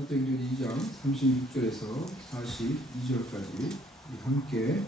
사도행전 2장 36절에서 42절까지 함께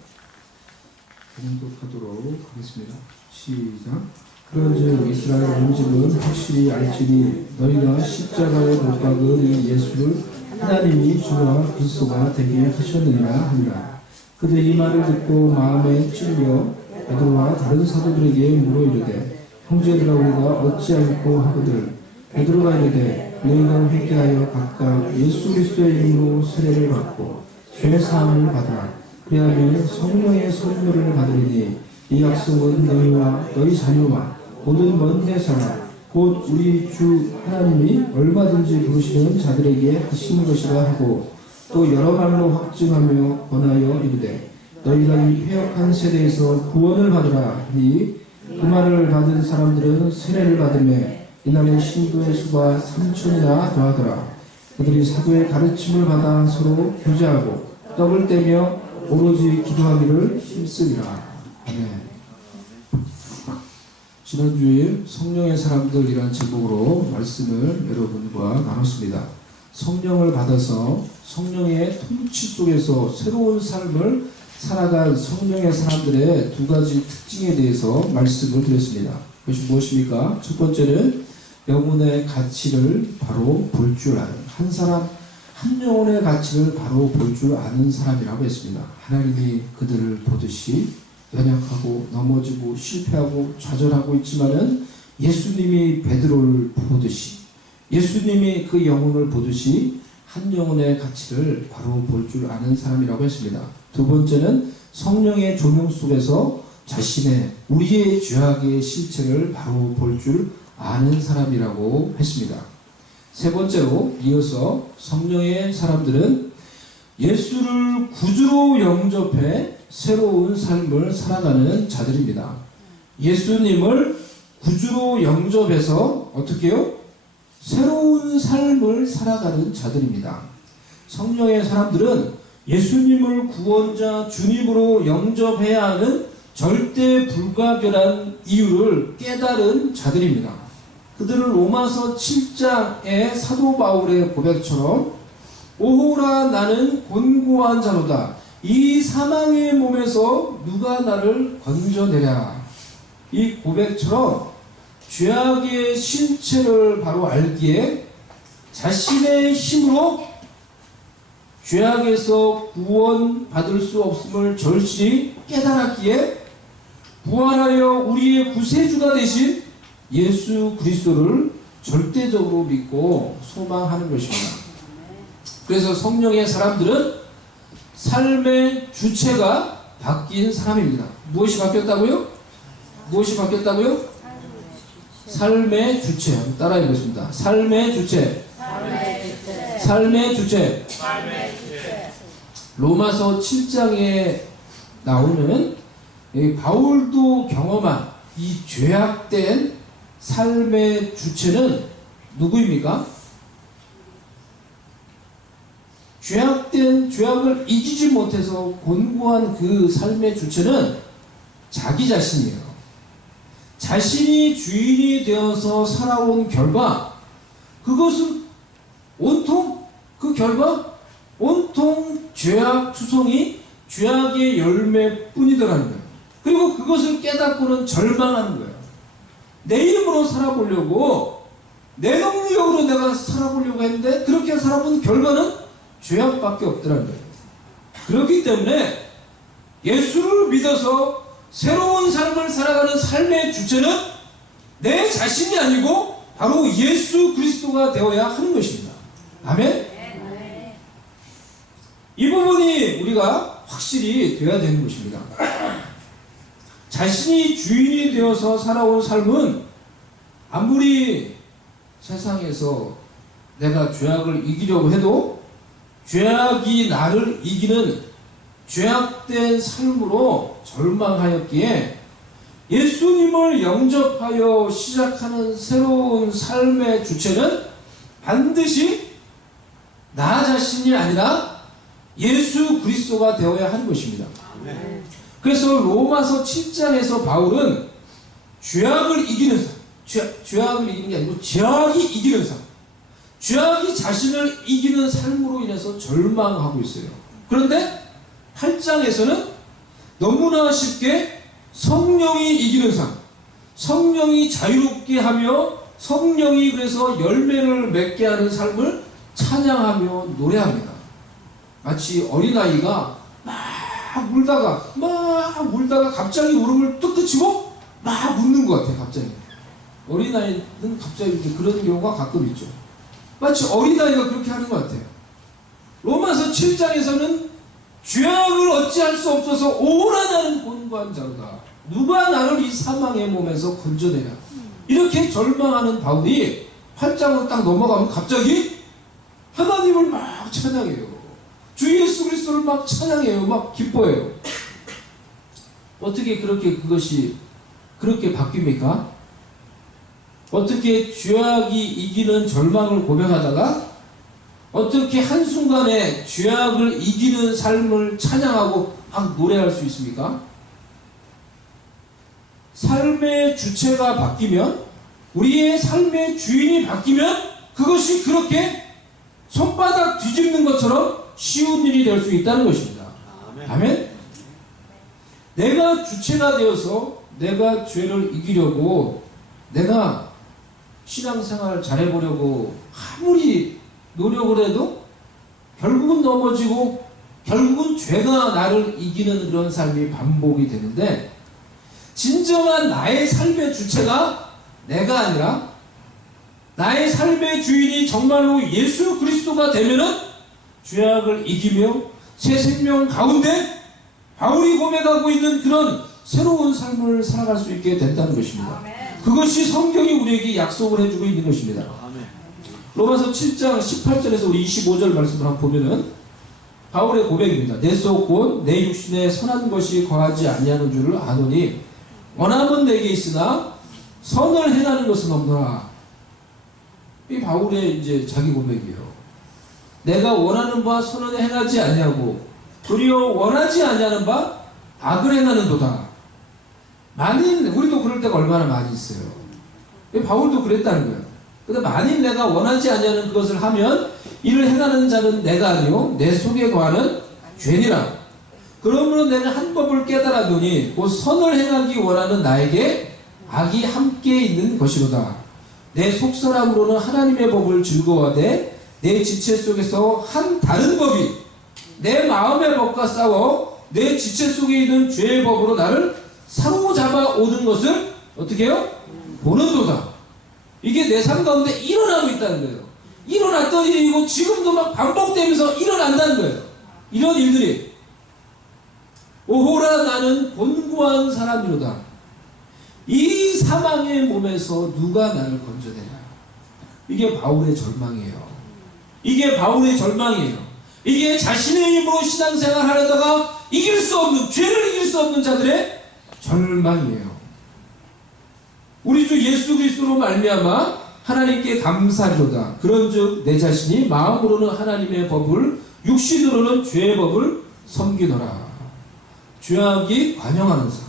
봉독하도록 하겠습니다. 시작. 그런즉 이스라엘 온 집은 확실히 알지니 너희가 십자가에 못 박은 이 예수를 하나님이 주와 그리스도가 되게 하셨느니라 하니라. 그들이 이 말을 듣고 마음에 찔려 베드로와 다른 사도들에게 물어 이르되 형제들아 우리가 어찌 않고 하거늘. 베드로가 이르되 너희가 회개하여 각각 예수 그리스도의 이름으로 세례를 받고 죄 사함을 받아 그리하면 성령의 선물을 받으리니 이 약속은 너희와 너희 자녀와 모든 먼 사람 곧 우리 주 하나님이 얼마든지 부르시는 자들에게 하시는 것이라 하고 또 여러 말로 확증하며 권하여 이르되 너희가 이 패역한 세대에서 구원을 받으라 하니 그 말을 받은 사람들은 세례를 받으며 이날에 신도의 수가 3,000이나 더하더라. 그들이 사도의 가르침을 받아 서로 교제하고 떡을 떼며 오로지 기도하기를 힘쓰리라. 아멘. 지난주에 성령의 사람들이라는 제목으로 말씀을 여러분과 나눴습니다. 성령을 받아서 성령의 통치 속에서 새로운 삶을 살아간 성령의 사람들의 두 가지 특징에 대해서 말씀을 드렸습니다. 그것이 무엇입니까? 첫 번째는 영혼의 가치를 바로 볼 줄 아는 한 사람, 한 영혼의 가치를 바로 볼 줄 아는 사람이라고 했습니다. 하나님이 그들을 보듯이 연약하고 넘어지고 실패하고 좌절하고 있지만은 예수님이 베드로를 보듯이 예수님이 그 영혼을 보듯이 한 영혼의 가치를 바로 볼 줄 아는 사람이라고 했습니다. 두 번째는 성령의 조명 속에서 자신의 우리의 죄악의 실체를 바로 볼 줄 아는 사람이라고 했습니다. 세 번째로 이어서 성령의 사람들은 예수를 구주로 영접해 새로운 삶을 살아가는 자들입니다. 예수님을 구주로 영접해서 어떻게 해요? 새로운 삶을 살아가는 자들입니다. 성령의 사람들은 예수님을 구원자 주님으로 영접해야 하는 절대 불가결한 이유를 깨달은 자들입니다. 그들은 로마서 7장의 사도 바울의 고백처럼 오호라 나는 곤고한 자로다. 이 사망의 몸에서 누가 나를 건져내랴. 이 고백처럼 죄악의 실체를 바로 알기에 자신의 힘으로 죄악에서 구원받을 수 없음을 절실히 깨달았기에 부활하여 우리의 구세주가 되신 예수 그리스도를 절대적으로 믿고 소망하는 것입니다. 그래서 성령의 사람들은 삶의 주체가 바뀐 사람입니다. 무엇이 바뀌었다고요? 무엇이 바뀌었다고요? 삶의 주체. 한번 따라 해보겠습니다. 삶의 주체. 삶의 주체. 로마서 7장에 나오는 바울도 경험한 이 죄악된 삶의 주체는 누구입니까? 죄악을 이기지 못해서 곤고한 그 삶의 주체는 자기 자신이에요. 자신이 주인이 되어서 살아온 결과, 그것은 온통 죄악 투성이 죄악의 열매뿐이더라는 거예요. 그리고 그것을 깨닫고는 절망하는 거예요. 내 이름으로 살아보려고, 내 능력으로 내가 살아보려고 했는데 그렇게 살아본 결과는 죄악밖에 없더라는 거예요. 그렇기 때문에 예수를 믿어서 새로운 삶을 살아가는 삶의 주체는 내 자신이 아니고 바로 예수 그리스도가 되어야 하는 것입니다. 아멘? 이 부분이 우리가 확실히 되어야 되는 것입니다. 자신이 주인이 되어서 살아온 삶은 아무리 세상에서 내가 죄악을 이기려고 해도 죄악이 나를 이기는 죄악된 삶으로 절망하였기에 예수님을 영접하여 시작하는 새로운 삶의 주체는 반드시 나 자신이 아니라 예수 그리스도가 되어야 하는 것입니다. 그래서 로마서 7장에서 바울은 죄악을 이기는 삶, 죄악을 이기는 게 아니고 죄악이 이기는 삶, 죄악이 자신을 이기는 삶으로 인해서 절망하고 있어요. 그런데 8장에서는 너무나 쉽게 성령이 이기는 삶, 성령이 자유롭게 하며 성령이 그래서 열매를 맺게 하는 삶을 찬양하며 노래합니다. 마치 어린아이가 막 울다가 갑자기 울음을 뚝 그치고 막 웃는 것 같아요. 갑자기 어린아이는 갑자기 이제 그런 경우가 가끔 있죠. 마치 어린아이가 그렇게 하는 것 같아요. 로마서 7장에서는 죄악을 어찌할 수 없어서 오라 나는 곤고한 자로다. 누가 나를 이 사망의 몸에서 건져내냐. 이렇게 절망하는 바울이 8장으로 딱 넘어가면 갑자기 하나님을 막 찬양해요. 주 예수 그리스도를 막 찬양해요. 막 기뻐해요. 어떻게 그것이 그렇게 바뀝니까? 어떻게 죄악이 이기는 절망을 고백하다가 어떻게 한순간에 죄악을 이기는 삶을 찬양하고 막 노래할 수 있습니까? 삶의 주체가 바뀌면, 우리의 삶의 주인이 바뀌면 그것이 그렇게 손바닥 뒤집는 것처럼 쉬운 일이 될 수 있다는 것입니다. 아멘? 내가 주체가 되어서 내가 죄를 이기려고, 내가 신앙생활 잘해보려고 아무리 노력을 해도 결국은 넘어지고 결국은 죄가 나를 이기는 그런 삶이 반복이 되는데, 진정한 나의 삶의 주체가 내가 아니라 나의 삶의 주인이 정말로 예수 그리스도가 되면은 죄악을 이기며 새 생명 가운데 바울이 고백하고 있는 그런 새로운 삶을 살아갈 수 있게 된다는 것입니다. 그것이 성경이 우리에게 약속을 해주고 있는 것입니다. 로마서 7장 18절에서 우리 25절 말씀을 한번 보면은 바울의 고백입니다. 내 속 곧 내 육신에 선한 것이 거하지 아니하는 줄을 아노니 원함은 내게 있으나 선을 행하는 것은 없노라. 이 바울의 이제 자기 고백이에요. 내가 원하는 바 선을 행하지 아니하고 도리어 원하지 아니하는 바 악을 행하는도다. 만일, 우리도 그럴 때가 얼마나 많이 있어요. 바울도 그랬다는 거예요. 근데 만일 내가 원하지 아니하는 그것을 하면 이를 행하는 자는 내가 아니요 내 속에 거하는 죄니라. 그러므로 내가 한 법을 깨달았노니 곧 선을 행하기 원하는 나에게 악이 함께 있는 것이로다. 내 속사람으로는 하나님의 법을 즐거워하되 내 지체 속에서 한 다른 법이 내 마음의 법과 싸워 내 지체 속에 있는 죄의 법으로 나를 사로잡아 오는 것을 어떻게 해요? 보는도다. 이게 내 삶 가운데 일어나고 있다는 거예요. 일어났던 일이고 지금도 막 반복되면서 일어난다는 거예요. 이런 일들이. 오호라 나는 곤고한 사람이로다. 이 사망의 몸에서 누가 나를 건져내냐. 이게 바울의 절망이에요. 이게 바울의 절망이에요. 이게 자신의 힘으로 신앙생활 하려다가 이길 수 없는, 죄를 이길 수 없는 자들의 절망이에요. 우리 주 예수 그리스도로 말미암아 하나님께 감사리로다. 그런즉 내 자신이 마음으로는 하나님의 법을, 육신으로는 죄의 법을 섬기노라. 죄악이 관영하는 삶.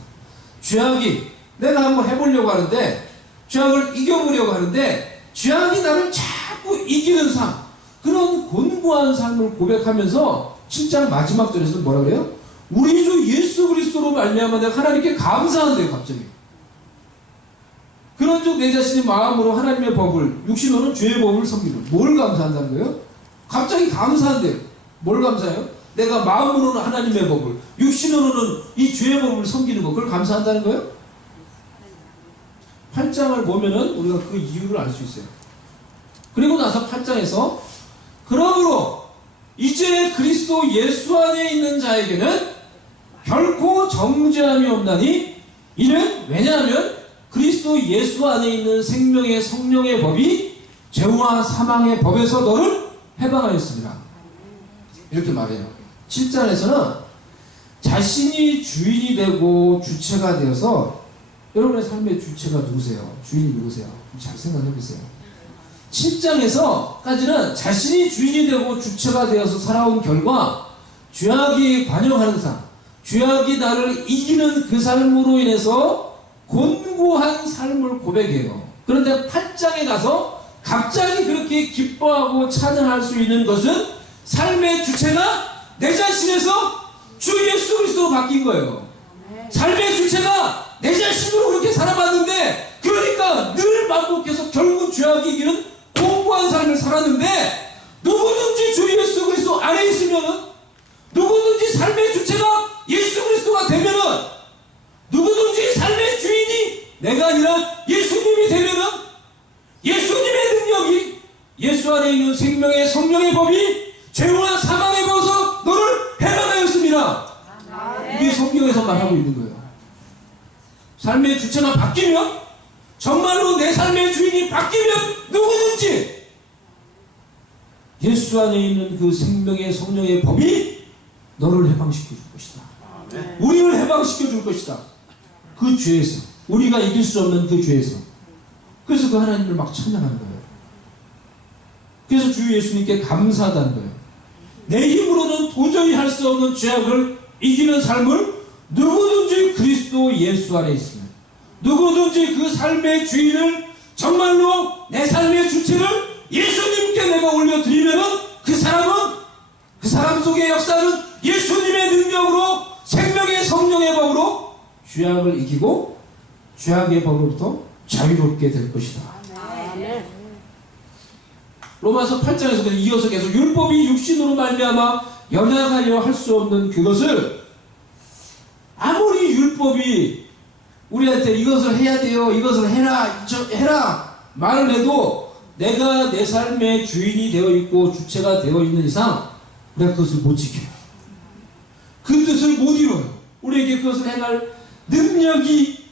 죄악이 내가 한번 해보려고 하는데, 죄악을 이겨보려고 하는데 죄악이 나를 자꾸 이기는 삶, 그런 곤고한 삶을 고백하면서 7장 마지막 절에서 뭐라 그래요? 우리 주 예수 그리스도로 말미암아 내가 하나님께 감사한대요. 갑자기. 그런즉 내 자신이 마음으로 하나님의 법을, 육신으로는 죄의 법을 섬기는. 뭘 감사한다는 거예요? 갑자기 감사한대요. 뭘 감사해요? 내가 마음으로는 하나님의 법을, 육신으로는 이 죄의 법을 섬기는 거, 그걸 감사한다는 거예요? 8장을 보면은 우리가 그 이유를 알 수 있어요. 그리고 나서 8장에서 그러므로 이제 그리스도 예수 안에 있는 자에게는 결코 정죄함이 없나니 이는 왜냐하면 그리스도 예수 안에 있는 생명의 성령의 법이 죄와 사망의 법에서 너를 해방하였습니다. 이렇게 말해요. 7장에서는 자신이 주인이 되고 주체가 되어서, 여러분의 삶의 주체가 누구세요? 주인이 누구세요? 잘 생각해 보세요. 7장에서까지는 자신이 주인이 되고 주체가 되어서 살아온 결과 죄악이 관영하는 삶, 죄악이 나를 이기는 그 삶으로 인해서 곤고한 삶을 고백해요. 그런데 8장에 가서 갑자기 그렇게 기뻐하고 찬양할 수 있는 것은 삶의 주체가 내 자신에서 주 예수 그리스도로 바뀐 거예요. 삶의 주체가 내 자신으로 그렇게 살아봤는데, 그러니까 늘 반복해서 결국 죄악이 이기는 공고한 삶을 살았는데, 누구든지 주 예수 그리스도 안에 있으면은, 누구든지 삶의 주체가 예수 그리스도가 되면은, 누구든지 삶의 주인이 내가 아니라 예수님이 되면은, 예수님의 능력이, 예수 안에 있는 생명의 성령의 법이 죄와 사망의 법에서 너를 해방하였습니다. 이게 성경에서 말하고 있는 거예요. 삶의 주체가 바뀌면, 정말로 내 삶의 주인이 바뀌면 누구든지 예수 안에 있는 그 생명의 성령의 법이 너를 해방시켜 줄 것이다. 우리를 해방시켜 줄 것이다. 그 죄에서, 우리가 이길 수 없는 그 죄에서. 그래서 그 하나님을 막 찬양하는 거예요. 그래서 주 예수님께 감사하다는 거예요. 내 힘으로는 도저히 할 수 없는 죄악을 이기는 삶을 누구든지 그리스도 예수 안에 있으면, 누구든지 그 삶의 주인을 정말로 내 삶의 주체를 예수님께 내가 올려드리면은, 그 사람은, 그 사람 속에 역사는 예수님의 능력으로, 생명의 성령의 법으로 죄악을 이기고 죄악의 법으로부터 자유롭게 될 것이다. 로마서 8장에서 이어서 계속 율법이 육신으로 말미암아 연약하여 할 수 없는 그것을, 아무리 율법이 우리한테 이것을 해야 돼요, 이것을 해라 말을 해도, 내가 내 삶의 주인이 되어 있고 주체가 되어 있는 이상 내가 그것을 못 지켜요. 그 뜻을 못 이뤄요. 우리에게 그것을 행할 능력이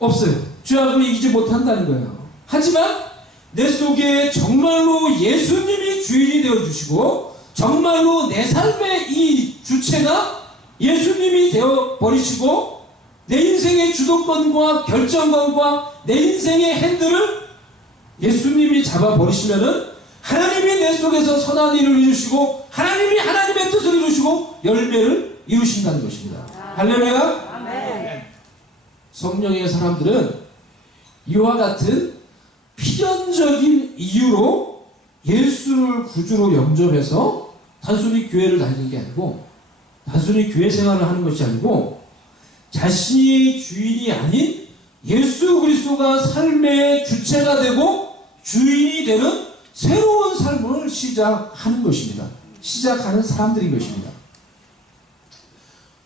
없어요. 죄악을 이기지 못한다는 거예요. 하지만 내 속에 정말로 예수님이 주인이 되어주시고, 정말로 내 삶의 이 주체가 예수님이 되어버리시고, 내 인생의 주도권과 결정권과 내 인생의 핸들을 예수님이 잡아버리시면은, 하나님이 내 속에서 선한 일을 이루시고, 하나님이 하나님의 뜻을 이루시고 열매를 이루신다는 것입니다. 할렐루야. 성령의 사람들은 이와 같은 필연적인 이유로 예수를 구주로 영접해서 단순히 교회를 다니는 게 아니고, 단순히 교회 생활을 하는 것이 아니고, 자신이 주인이 아닌 예수 그리스도가 삶의 주체가 되고 주인이 되는 새로운 삶을 시작하는 것입니다. 시작하는 사람들인 것입니다.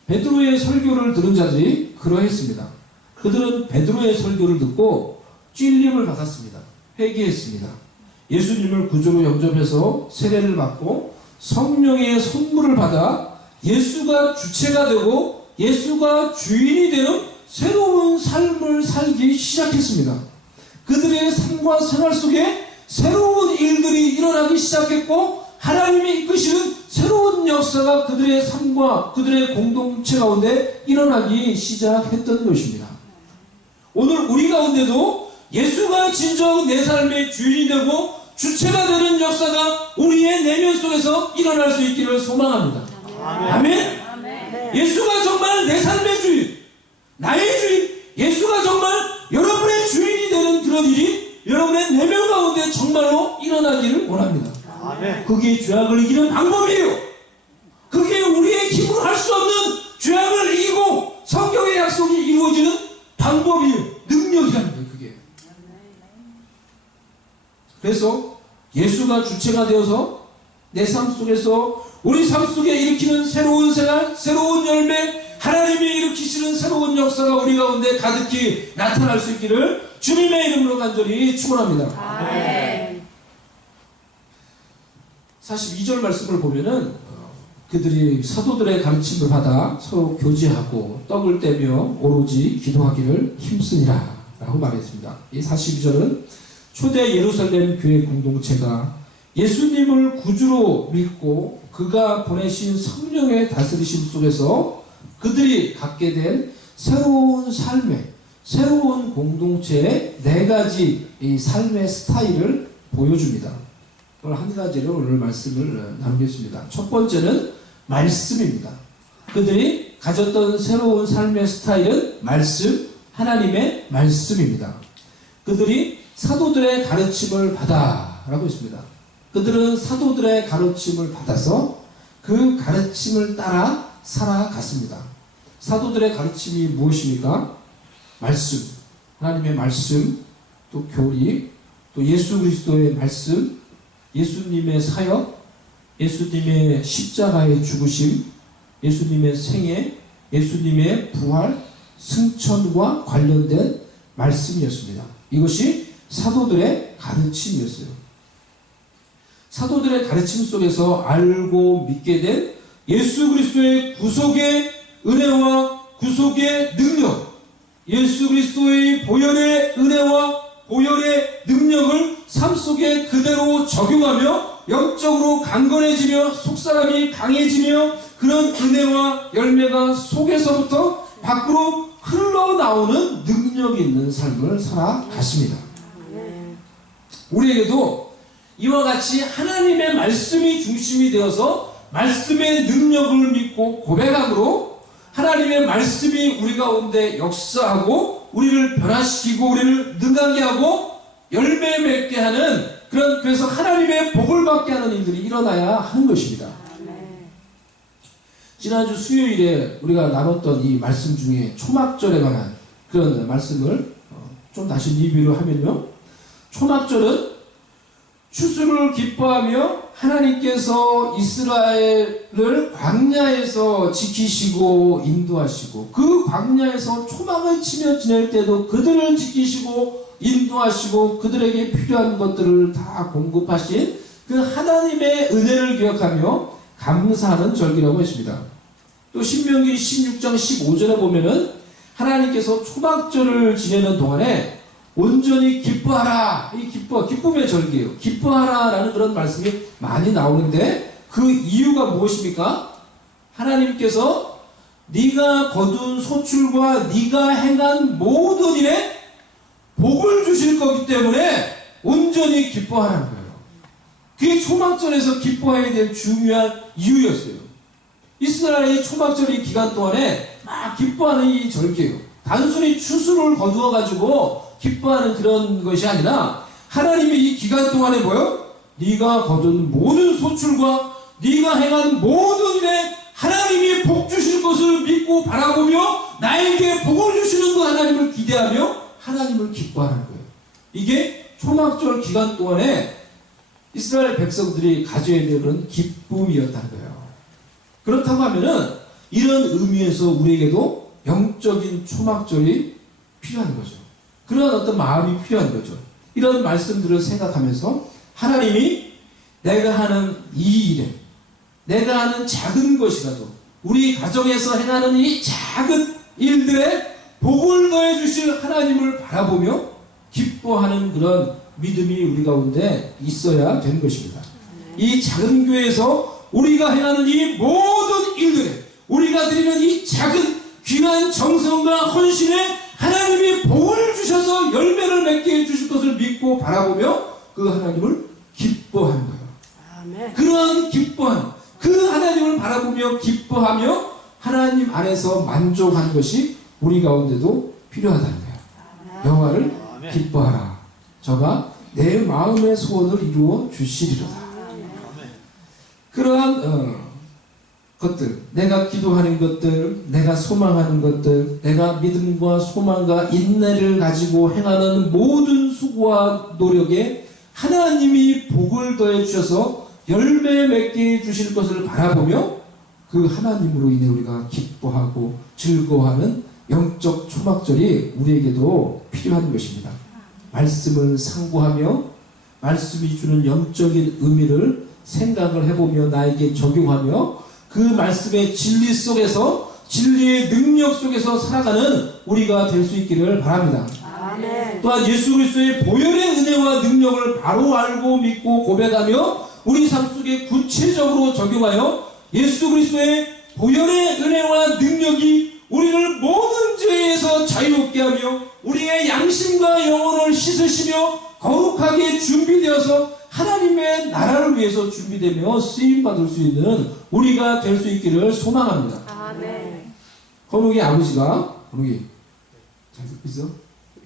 베드로의 설교를 들은 자들이 그러했습니다. 그들은 베드로의 설교를 듣고 찔림을 받았습니다. 회개했습니다. 예수님을 구주로 영접해서 세례를 받고 성령의 선물을 받아 예수가 주체가 되고 예수가 주인이 되는 새로운 삶을 살기 시작했습니다. 그들의 삶과 생활 속에 새로운 일들이 일어나기 시작했고, 하나님이 이끄시는 새로운 역사가 그들의 삶과 그들의 공동체 가운데 일어나기 시작했던 것입니다. 오늘 우리 가운데도 예수가 진정 내 삶의 주인이 되고 주체가 되는 역사가 우리의 내면 속에서 일어날 수 있기를 소망합니다. 아멘. 예수가 정말 내 삶의 주인, 나의 주인, 예수가 정말 여러분의 주인이 되는 그런 일이 여러분의 내면 가운데 정말로 일어나기를 원합니다. 그게 죄악을 이기는 방법이에요. 그게 우리의 힘으로 할 수 없는 죄악을 이기고 성경의 약속이 이루어지는 방법이에요. 능력이라는 거예요. 그게. 그래서 예수가 주체가 되어서 내 삶 속에서, 우리 삶 속에 일으키는 새로운 생활, 새로운 열매, 하나님이 일으키시는 새로운 역사가 우리 가운데 가득히 나타날 수 있기를 주님의 이름으로 간절히 축원합니다. 42절 말씀을 보면은 그들이 사도들의 가르침을 받아 서로 교제하고 떡을 떼며 오로지 기도하기를 힘쓰니라 라고 말했습니다. 이 42절은 초대 예루살렘 교회 공동체가 예수님을 구주로 믿고 그가 보내신 성령의 다스리심 속에서 그들이 갖게 된 새로운 삶의, 새로운 공동체의 4가지 이 삶의 스타일을 보여줍니다. 오늘 한 가지로 오늘 말씀을 나누겠습니다. 첫 번째는 말씀입니다. 그들이 가졌던 새로운 삶의 스타일은 말씀, 하나님의 말씀입니다. 그들이 사도들의 가르침을 받아 라고 했습니다. 그들은 사도들의 가르침을 받아서 그 가르침을 따라 살아갔습니다. 사도들의 가르침이 무엇입니까? 말씀, 하나님의 말씀, 또 교리, 또 예수 그리스도의 말씀, 예수님의 사역, 예수님의 십자가의 죽으심, 예수님의 생애, 예수님의 부활, 승천과 관련된 말씀이었습니다. 이것이 사도들의 가르침이었어요. 사도들의 가르침 속에서 알고 믿게 된 예수 그리스도의 구속의 은혜와 구속의 능력, 예수 그리스도의 보혈의 은혜와 보혈의 능력을 삶 속에 그대로 적용하며 영적으로 강건해지며 속사람이 강해지며 그런 은혜와 열매가 속에서부터 밖으로 흘러나오는 능력이 있는 삶을 살아갔습니다. 우리에게도 이와 같이 하나님의 말씀이 중심이 되어서 말씀의 능력을 믿고 고백함으로 하나님의 말씀이 우리 가운데 역사하고 우리를 변화시키고 우리를 능하게 하고 열매 맺게 하는 그래서 하나님의 복을 받게 하는 일들이 일어나야 하는 것입니다. 지난주 수요일에 우리가 나눴던 이 말씀 중에 초막절에 관한 그런 말씀을 좀 다시 리뷰를 하면요. 초막절은 추수를 기뻐하며 하나님께서 이스라엘을 광야에서 지키시고 인도하시고 그 광야에서 초막을 치며 지낼 때도 그들을 지키시고 인도하시고 그들에게 필요한 것들을 다 공급하신 그 하나님의 은혜를 기억하며 감사하는 절기라고 했습니다. 또 신명기 16장 15절에 보면은 하나님께서 초막절을 지내는 동안에 온전히 기뻐하라. 이 기쁨의 절기예요. 기뻐하라라는 그런 말씀이 많이 나오는데 그 이유가 무엇입니까? 하나님께서 네가 거둔 소출과 네가 행한 모든 일에 복을 주실 거기 때문에 온전히 기뻐하라는 거예요. 그게 초막절에서 기뻐해야 될 중요한 이유였어요. 이스라엘의 초막절의 기간 동안에 막 기뻐하는 이 절기예요. 단순히 추수를 거두어 가지고 기뻐하는 그런 것이 아니라 하나님이 이 기간 동안에 뭐요? 네가 거둔 모든 소출과 네가 행한 모든 일에 하나님이 복 주실 것을 믿고 바라보며 나에게 복을 주시는 그 하나님을 기대하며 하나님을 기뻐하는 거예요. 이게 초막절 기간 동안에 이스라엘 백성들이 가져야 되는 기쁨이었다는 거예요. 그렇다고 하면은 이런 의미에서 우리에게도 영적인 초막절이 필요한 거죠. 그런 어떤 마음이 필요한 거죠. 이런 말씀들을 생각하면서 하나님이 내가 하는 이 일에 내가 하는 작은 것이라도 우리 가정에서 행하는 이 작은 일들에 복을 더해 주실 하나님을 바라보며 기뻐하는 그런 믿음이 우리 가운데 있어야 되는 것입니다. 이 작은 교회에서 우리가 행하는 이 모든 일들에 우리가 드리는 이 작은 귀한 정성과 헌신에 하나님이 복을 주셔서 열매를 맺게 해주실 것을 믿고 바라보며 그 하나님을 기뻐하는 거예요. 아멘. 그러한 기뻐하는 그 하나님을 바라보며 기뻐하며 하나님 안에서 만족하는 것이 우리 가운데도 필요하다는 거예요. 여호와를 기뻐하라. 저가 내 마음의 소원을 이루어 주시리로다. 그러한 것들, 내가 기도하는 것들, 내가 소망하는 것들, 내가 믿음과 소망과 인내를 가지고 행하는 모든 수고와 노력에 하나님이 복을 더해 주셔서 열매 맺게 해 주실 것을 바라보며 그 하나님으로 인해 우리가 기뻐하고 즐거워하는 영적 초막절이 우리에게도 필요한 것입니다. 말씀을 상고하며 말씀이 주는 영적인 의미를 생각을 해보며 나에게 적용하며 그 말씀의 진리 속에서 진리의 능력 속에서 살아가는 우리가 될 수 있기를 바랍니다. 아멘. 또한 예수 그리스도의 보혈의 은혜와 능력을 바로 알고 믿고 고백하며 우리 삶 속에 구체적으로 적용하여 예수 그리스도의 보혈의 은혜와 능력이 우리를 모든 죄에서 자유롭게 하며 우리의 양심과 영혼을 씻으시며 거룩하게 준비되어서 하나님의 나라를 위해서 준비되며 쓰임받을 수 있는 우리가 될 수 있기를 소망합니다. 아멘. 건욱이 아버지가 건욱이 잘 듣고 있어?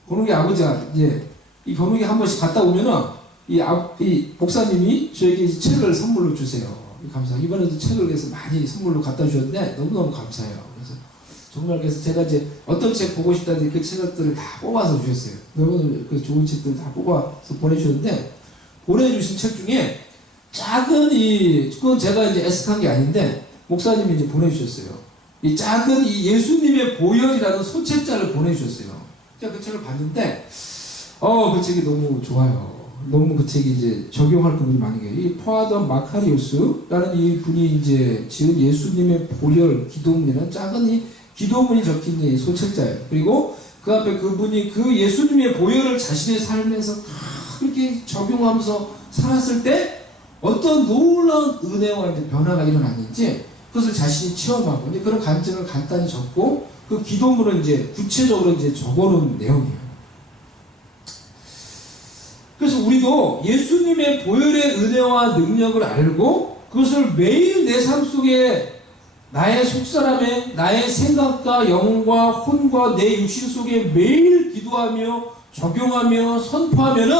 건욱이 아버지가 이제 이 교육에 한 번씩 갔다 오면은 이 목사님이 저에게 이 책을 선물로 주세요. 감사. 이번에도 책을 그래서 많이 선물로 갖다 주셨는데 너무너무 감사해요. 그래서 정말 그래서 제가 이제 어떤 책 보고 싶다는데 그 책들을 다 뽑아서 주셨어요. 너무 그 좋은 책들 다 뽑아서 보내주셨는데 보내주신 책 중에 작은 그건 제가 이제 애석한 게 아닌데 목사님이 이제 보내주셨어요. 이 작은 이 예수님의 보혈이라는 소책자를 보내주셨어요. 제가 그 책을 봤는데 그 책이 너무 좋아요. 너무 그 책이 이제 적용할 부분이 많은 게, 이 포아더 마카리우스라는 이 분이 이제 지은 예수님의 보혈 기도문이라는 작은 이 기도문이 적힌 이 소책자예요. 그리고 그 앞에 그분이 그 예수님의 보혈을 자신의 삶에서 그렇게 적용하면서 살았을 때 어떤 놀라운 은혜와 이제 변화가 일어났는지 그것을 자신이 체험하고 이제 그런 간증을 간단히 적고 그 기도문을 이제 구체적으로 이제 적어놓은 내용이에요. 그래서 우리도 예수님의 보혈의 은혜와 능력을 알고 그것을 매일 내 삶 속에 나의 속사람의 나의 생각과 영과 혼과 내 육신 속에 매일 기도하며 적용하며 선포하면은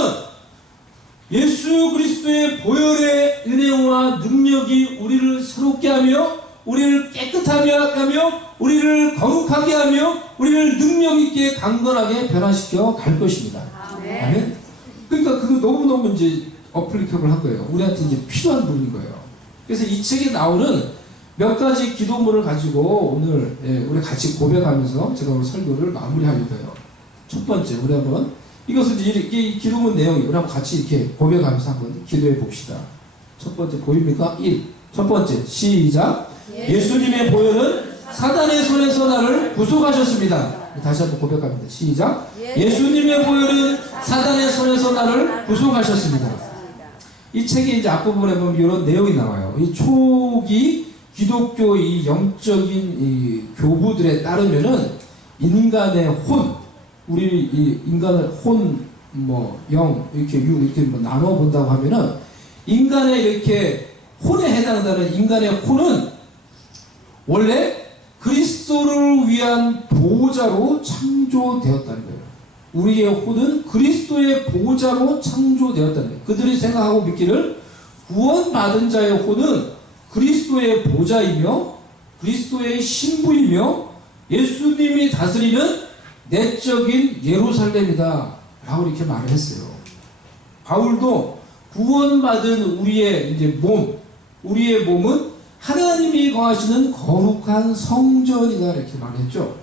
예수 그리스도의 보혈의 은혜와 능력이 우리를 새롭게 하며 우리를 깨끗하게 하며 우리를 거룩하게 하며 우리를 능력있게 강건하게 변화시켜 갈 것입니다. 아멘. 그러니까 그거 너무너무 이제 어플리케이블 한 거예요. 우리한테 이제 필요한 부분인 거예요. 그래서 이 책에 나오는 몇 가지 기도문을 가지고 오늘 우리 같이 고백하면서 제가 오늘 설교를 마무리하려고 해요. 첫 번째, 우리 한번 이것은 이제 이 기도문 내용이 우리 한번 같이 이렇게 고백하면서 한번 기도해 봅시다. 첫 번째 보입니까? 1. 첫 번째, 시작. 예수님의 보혈은 사단의 손에서 나를 구속하셨습니다. 다시 한번 고백합니다. 시작. 예수님의 보혈은 사단의 손에서 나를 구속하셨습니다. 이 책의 이제 앞부분에 보면 이런 내용이 나와요. 이 초기 기독교 이 영적인 이 교부들에 따르면은 인간의 혼, 우리 이 인간의 혼, 영, 이렇게 유, 이렇게 나눠 본다고 하면은 인간의 이렇게 혼에 해당되는 인간의 혼은 원래 그리스도를 위한 보호자로 창조되었다는 거예요. 우리의 혼은 그리스도의 보호자로 창조되었다는 거예요. 그들이 생각하고 믿기를 구원받은 자의 혼은 그리스도의 보좌이며 그리스도의 신부이며 예수님이 다스리는 내적인 예루살렘이다 라고 이렇게 말을 했어요. 바울도 구원받은 우리의 이제 몸, 우리의 몸은 하나님이 거하시는 거룩한 성전이다 이렇게 말했죠.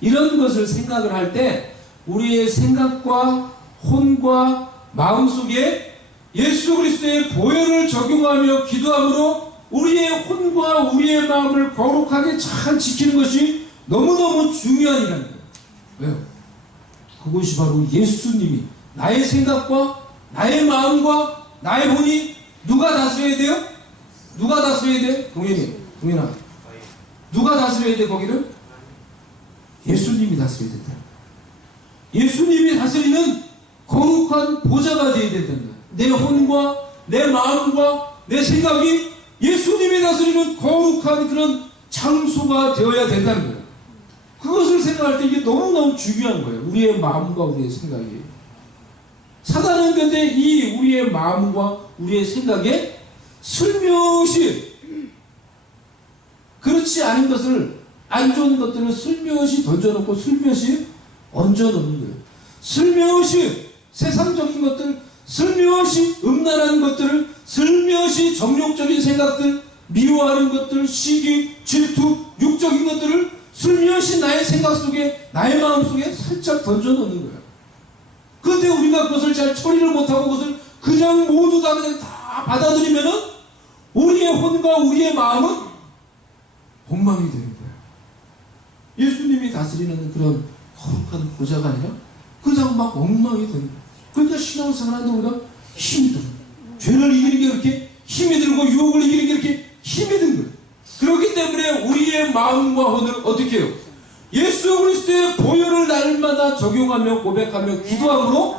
이런 것을 생각을 할 때 우리의 생각과 혼과 마음속에 예수 그리스도의 보혈을 적용하며 기도함으로 우리의 혼과 우리의 마음을 거룩하게 잘 지키는 것이 너무너무 중요한 일이라는 거예요. 왜요? 그것이 바로 예수님이 나의 생각과 나의 마음과 나의 혼이 누가 다스려야 돼요? 누가 다스려야 돼? 동현아. 누가 다스려야 돼, 거기를? 예수님이 다스려야 된다. 예수님이 다스리는 거룩한 보좌가 되어야 된다는 거야. 내 혼과 내 마음과 내 생각이 예수님이 다스리는 거룩한 그런 장소가 되어야 된다는 거예요. 그것을 생각할 때 이게 너무너무 중요한 거예요. 우리의 마음과 우리의 생각이. 사단은 근데 이 우리의 마음과 우리의 생각에 슬며시 그렇지 않은 것을, 안 좋은 것들을 슬며시 던져놓고 슬며시 얹어놓는 거예요. 슬며시 세상적인 것들, 슬며시 음란한 것들을, 슬며시 정욕적인 생각들, 미워하는 것들, 시기, 질투, 육적인 것들을 슬며시 나의 생각 속에, 나의 마음 속에 살짝 던져놓는 거예요. 그런데 우리가 그것을 잘 처리를 못하고 그것을 그냥 모두 다 그냥 다 받아들이면은 우리의 혼과 우리의 마음은 엉망이 되는 거예요. 예수님이 다스리는 그런 거룩한 보좌가 아니라 그냥 막 엉망이 되는 거예요. 그러니까 신앙생활하는데 우리가 힘이 들어요. 죄를 이기는 게 그렇게 힘이 들고 유혹을 이기는 게 그렇게 힘이 든 거예요. 그렇기 때문에 우리의 마음과 혼을 어떻게 해요? 예수 그리스도의 보혈을 날마다 적용하며 고백하며 기도함으로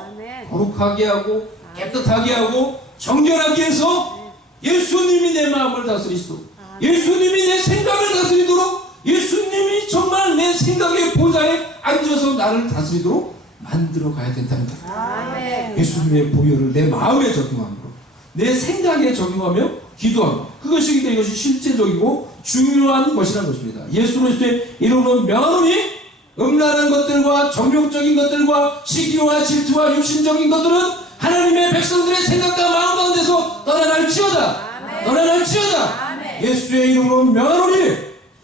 거룩하게 하고 깨끗하게 하고 정결하게 해서 예수님이 내 마음을 다스리시도록, 예수님이 내 생각을 다스리도록, 예수님이 정말 내 생각의 보좌에 앉아서 나를 다스리도록 만들어 가야 된다는 거예요. 예수님의 보혈을 내 마음에 적용함으로, 내 생각에 적용하며 기도하며, 그것이기 때문에 이것이 실제적이고 중요한 것이라는 것입니다. 예수 그리스도의 이루는 명함이 음란한 것들과 정욕적인 것들과 시기와 질투와 육신적인 것들은 하나님의 백성들의 생각과 마음 가운데서 떠나갈지어다. 떠나갈지어다. 예수의 이름으로 명하노니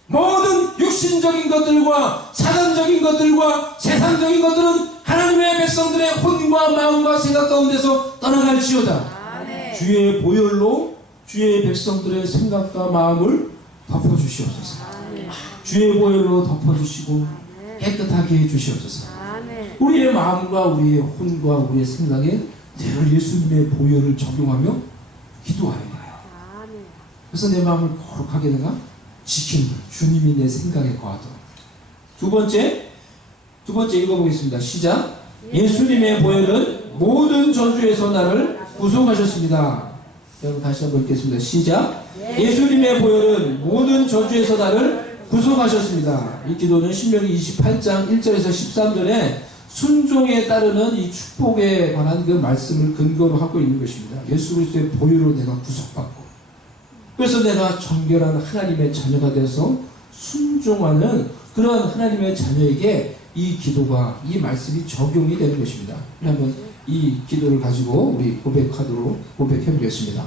모든 육신적인 것들과 사단적인 것들과 세상적인 것들은 하나님의 백성들의 혼과 마음과 생각 가운데서 떠나갈지어다. 주의 보혈로 주의 백성들의 생각과 마음을 덮어주시옵소서. 주의 보혈로 덮어주시고 깨끗하게 해주시옵소서. 우리의 마음과 우리의 혼과 우리의 생각에 늘 예수님의 보혈을 적용하며 기도하는 거예요. 그래서 내 마음을 거룩하게 내가 지키는 거예요. 주님이 내 생각에 거하도록. 두 번째 읽어보겠습니다. 시작. 예수님의 보혈은 모든 저주에서 나를 구속하셨습니다. 여러분 다시 한번 읽겠습니다. 시작. 예수님의 보혈은 모든 저주에서 나를 구속하셨습니다. 이 기도는 신명기 28장 1절에서 13절에 순종에 따르는 이 축복에 관한 그 말씀을 근거로 하고 있는 것입니다. 예수 그리스도의 보혈로 내가 구속받고, 그래서 내가 정결한 하나님의 자녀가 돼서 순종하는 그런 하나님의 자녀에게 이 기도가, 이 말씀이 적용이 되는 것입니다. 한번 이 기도를 가지고 우리 고백해 보겠습니다.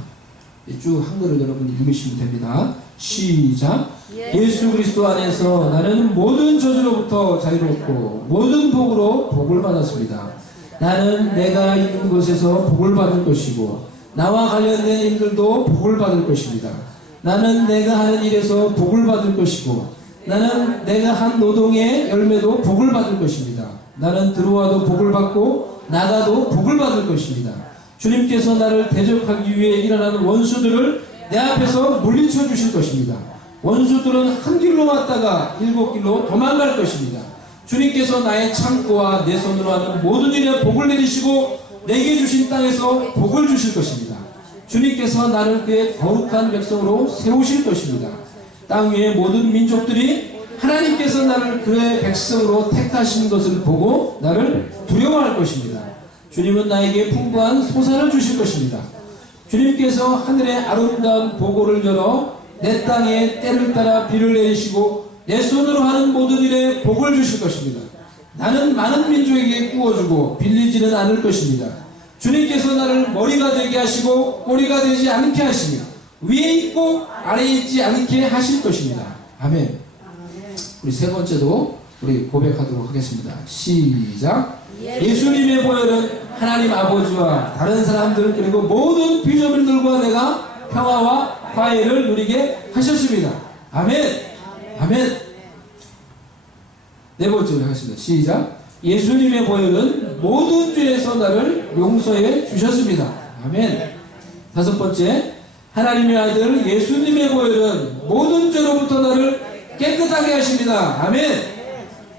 쭉 한글을 여러분 읽으시면 됩니다. 시작. 예수 그리스도 안에서 나는 모든 저주로부터 자유롭고 모든 복으로 복을 받았습니다. 나는 내가 있는 곳에서 복을 받을 것이고 나와 관련된 일들도 복을 받을 것입니다. 나는 내가 하는 일에서 복을 받을 것이고 나는 내가 한 노동의 열매도 복을 받을 것입니다. 나는 들어와도 복을 받고 나가도 복을 받을 것입니다. 주님께서 나를 대적하기 위해 일어나는 원수들을 내 앞에서 물리쳐 주실 것입니다. 원수들은 한 길로 왔다가 7길로 도망갈 것입니다. 주님께서 나의 창고와 내 손으로 하는 모든 일에 복을 내리시고 내게 주신 땅에서 복을 주실 것입니다. 주님께서 나를 그의 거룩한 백성으로 세우실 것입니다. 땅 위의 모든 민족들이 하나님께서 나를 그의 백성으로 택하신 것을 보고 나를 두려워할 것입니다. 주님은 나에게 풍부한 소산을 주실 것입니다. 주님께서 하늘의 아름다운 보고를 열어 내 땅에 때를 따라 비를 내리시고 내 손으로 하는 모든 일에 복을 주실 것입니다. 나는 많은 민족에게 구워주고 빌리지는 않을 것입니다. 주님께서 나를 머리가 되게 하시고 꼬리가 되지 않게 하시며 위에 있고 아래에 있지 않게 하실 것입니다. 아멘. 우리 세 번째도 우리 고백하도록 하겠습니다. 시작. 예수님의 보혈은 하나님 아버지와 다른 사람들 그리고 모든 비조물들과 내가 평화와 화해를 누리게 하셨습니다. 아멘. 아멘. 네 번째로 하겠습니다. 시작. 예수님의 보혈은 모든 죄에서 나를 용서해 주셨습니다. 아멘. 다섯 번째, 하나님의 아들 예수님의 보혈은 모든 죄로부터 나를 깨끗하게 하십니다. 아멘.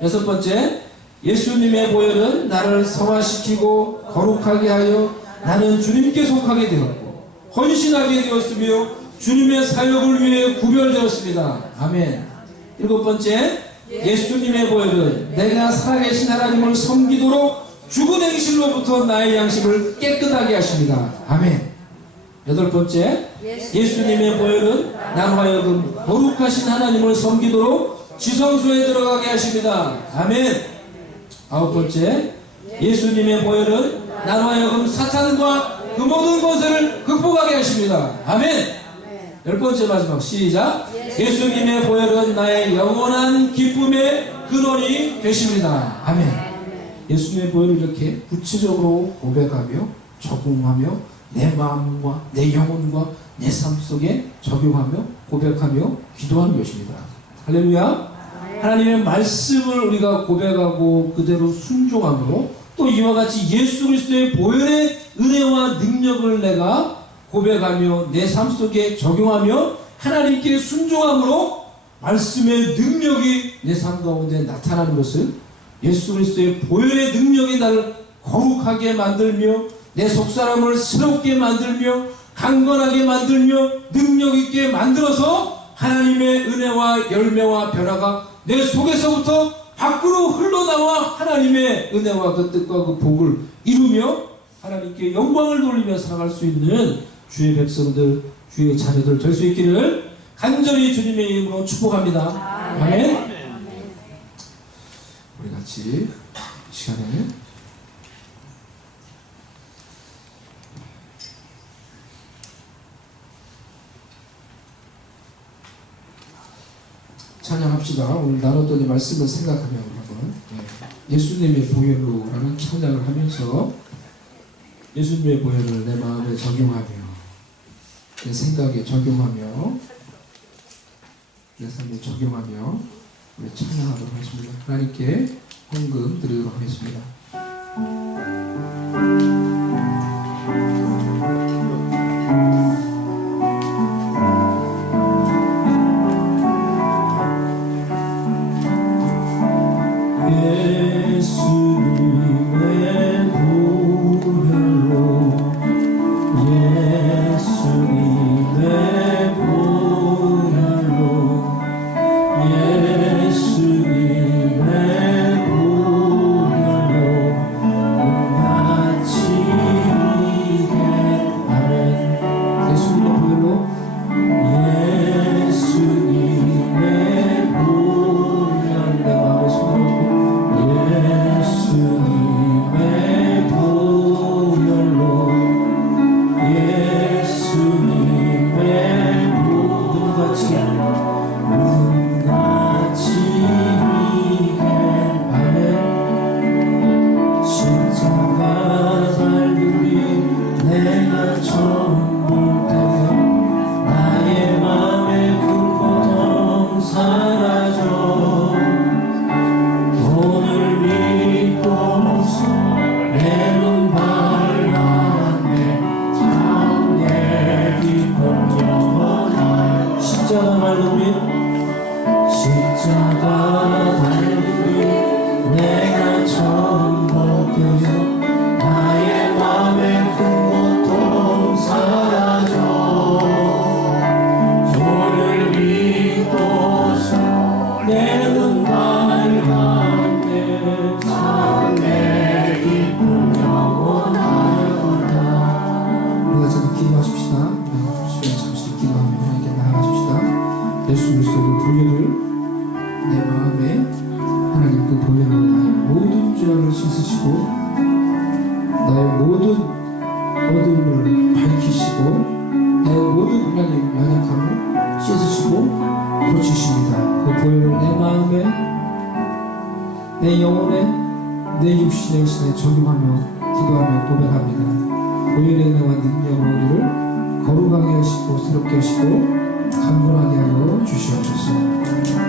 여섯 번째, 예수님의 보혈은 나를 성화시키고 거룩하게 하여 나는 주님께 속하게 되었고 헌신하게 되었으며 주님의 사역을 위해 구별되었습니다. 아멘. 일곱 번째, 예수님의 보혈은 내가 살아계신 하나님을 섬기도록 죽은 행실로부터 나의 양심을 깨끗하게 하십니다. 아멘. 여덟 번째, 예수님의 보혈은 나로 하여금 거룩하신 하나님을 섬기도록 지성소에 들어가게 하십니다. 아멘. 아홉 번째, 예수님의 보혈은 나로 하여금 사탄과 그 모든 것을 극복하게 하십니다. 아멘. 열 번째 마지막 시작. 예수님의 보혈은 나의 영원한 기쁨의 근원이 되십니다. 아멘. 예수님의 보혈을 이렇게 구체적으로 고백하며 적용하며 내 마음과 내 영혼과 내 삶 속에 적용하며 고백하며 기도하는 것입니다. 할렐루야. 하나님의 말씀을 우리가 고백하고 그대로 순종함으로 또 이와 같이 예수 그리스도의 보혈의 은혜와 능력을 내가 고백하며 내 삶 속에 적용하며 하나님께 순종함으로 말씀의 능력이 내 삶 가운데 나타나는 것을 예수 그리스도의 보혈의 능력이 나를 거룩하게 만들며 내 속사람을 새롭게 만들며 강건하게 만들며 능력 있게 만들어서 하나님의 은혜와 열매와 변화가 내 속에서부터 밖으로 흘러나와 하나님의 은혜와 그 뜻과 그 복을 이루며 하나님께 영광을 돌리며 살아갈 수 있는 주의 백성들, 주의 자녀들 될 수 있기를 간절히 주님의 이름으로 축복합니다. 아멘. 우리 같이 이 시간에 찬양합시다. 오늘 나눴던 이 말씀을 생각하며 한번 예수님의 보혈로라는 찬양을 하면서 예수님의 보혈을 내 마음에 적용하며 내 생각에 적용하며 내 삶에 적용하며 우리 찬양하도록 하겠습니다. 하나님께 헌금 드리도록 하겠습니다. 예수 그리스도의 보혈을 내 마음에 하나님 그 보혈로 나의 모든 죄악을 씻으시고 나의 모든 어둠을 밝히시고 나의 모든 하나님 연약함을 씻으시고 고치십니다. 그 보혈을 내 마음에 내 영혼에 내 육신의 신에 적용하며 기도하며 고백합니다. 보혈의 은혜와 능력으로 우리를 거룩하게 하시고 새롭게 하시고 강건하게 하여 주시옵소서.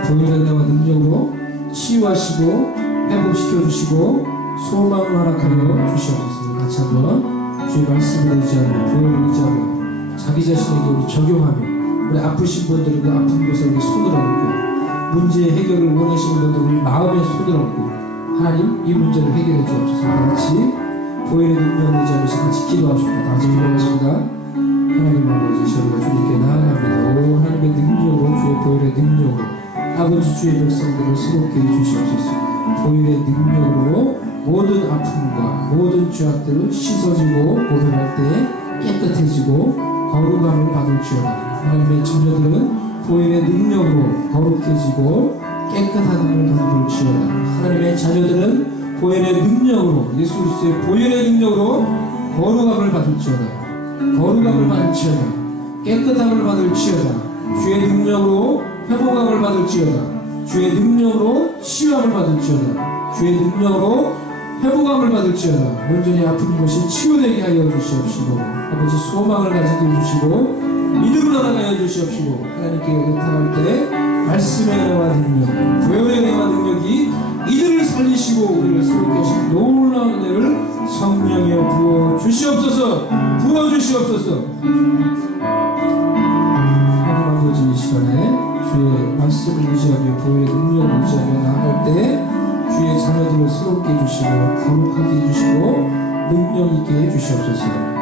보혈의 은혜와 능력으로 치유하시고 회복시켜 주시고 소망을 허락하여 주시옵소서. 같이 한번 주의 말씀을 의지하며 보혈을 의지하며 자기 자신에게 우리 적용하며 우리 아프신 분들은 그 아픈 곳에 우리 손을 얹고 문제의 해결을 원하시는 분들 우리 마음에 손을 얹고 하나님 이 문제를 해결해 주옵소서. 같이 보혈의 능력을 의지하면서 같이 기도하십니다. 다시 기도하겠습니다. 하나님 아버지 저희가 주님께 나아갑니다. 오 하나님의 능력으로 주의 보혈의 능력으로 아버지 주의 백성들을 새롭게 해주시옵소서. 보혈의 능력으로 모든 아픔과 모든 죄악들을 씻어지고 고백할 때 깨끗해지고 거룩함을 받을지어다. 하나님의 자녀들은 보혈의 능력으로 거룩해지고 깨끗한 힘을 받을지어다. 하나님의 자녀들은 보혈의 능력으로 예수 그리스도의 보혈의 능력으로 거룩함을 받을지어다. 거룩함을 받을지어다. 깨끗함을 받을지어다. 주의 능력으로 회복함을 받을지어다. 주의 능력으로 치유함을 받을지어다. 주의 능력으로 회복함을 받을지어다. 온전히 아픈 것이 치유되게 하여 주시옵시고 아버지 소망을 가지게 해주시고 믿음을 나아가게 해주시옵시고 하나님께 의탁할 때 말씀의 은혜와 능력 보혈의 은혜와 능력이 이들을 살리시고 우리를 새롭게 하신 놀라운 은혜를 성령이여 부어주시옵소서. 부어주시옵소서. 하나님 아버지 이 시간에 주의 말씀을 의지하며 보혈의 능력을 의지하며 나아갈 때 주의 자녀들을 새롭게 해주시고 거룩하게 해주시고 능력 있게 해주시옵소서.